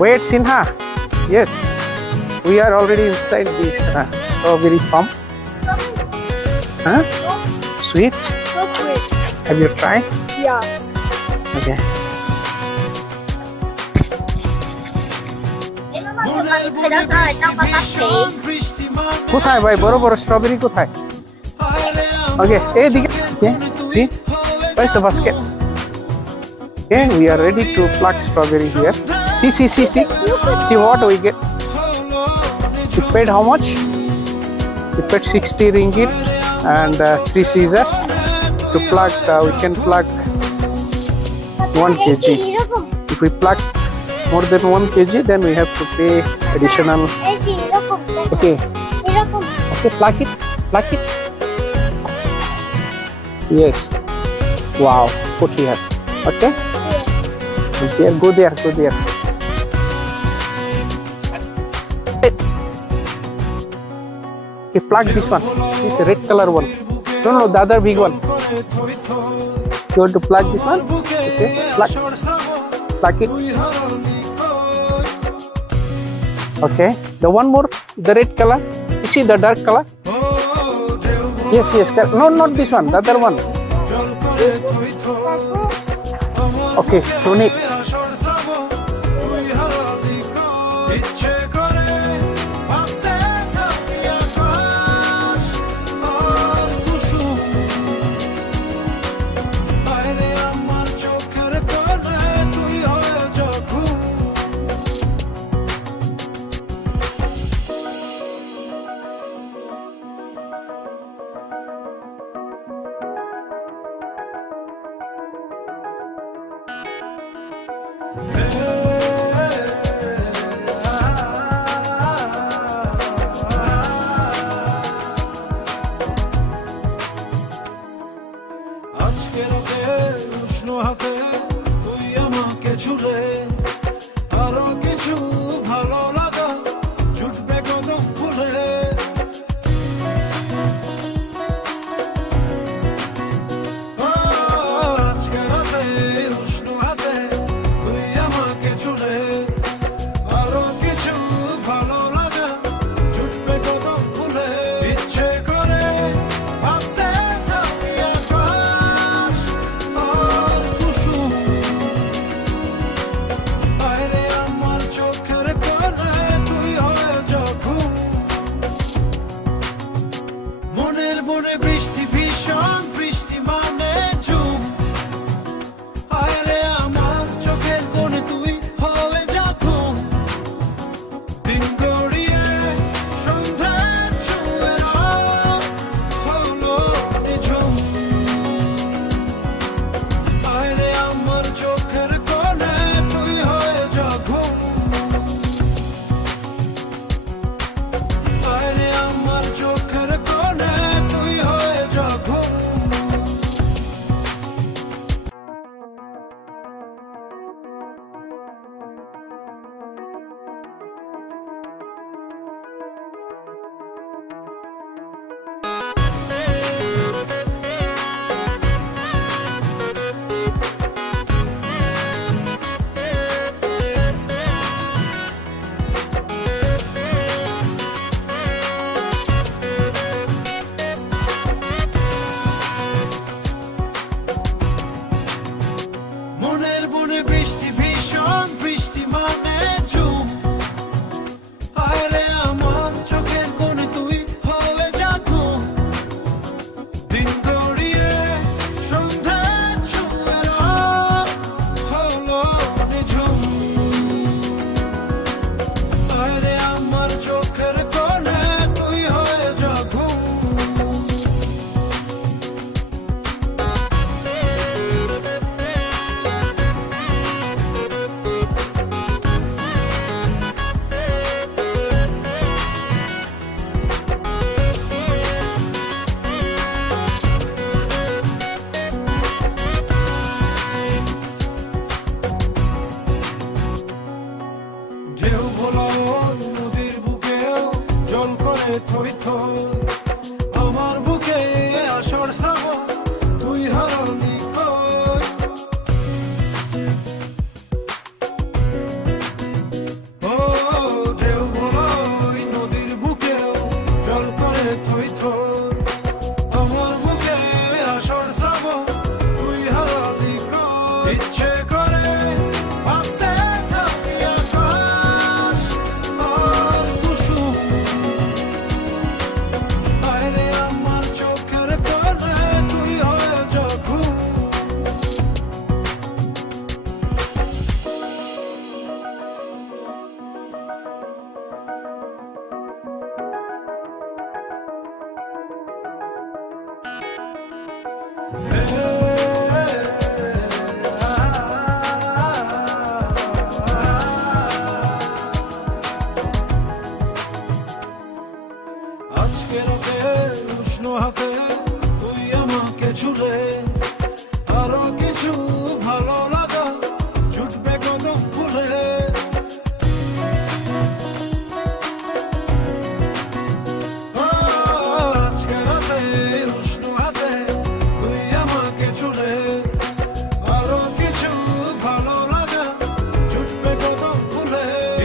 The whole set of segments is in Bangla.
Wait, Sinha. Yes, we are already inside this strawberry farm. Huh? Sweet? So sweet. Have you tried? Yeah. Okay. কোথায় ভাই বড় বড় স্ট্রবেরি কোথায়? Okay, এইদিকে. Okay, see? Where's the basket? Okay, we are ready to pluck strawberry here. See. See what we get. We paid how much? We paid 60 ringgit and 3 scissors to pluck. We can pluck 1 kg. If we pluck more than 1 kg, then we have to pay additional. Okay. Okay, pluck it. Yes. Wow. Put here. Okay. Okay, go there. Okay, pluck this one. This red color one. No, the other big one. You want to pluck this one? Okay, pluck it. Okay, the one more, the red color. You see the dark color? Yes. No, not this one. The other one. Okay, don't it.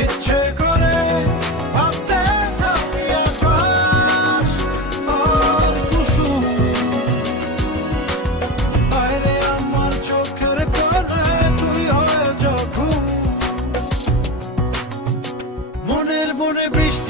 ইচ্ছে করে ভাবতে থাকি আকাশ আর কুসুম। আরে আমার চোখের কোণায় তুই হয়ে যখন মনের বনে বৃষ্টি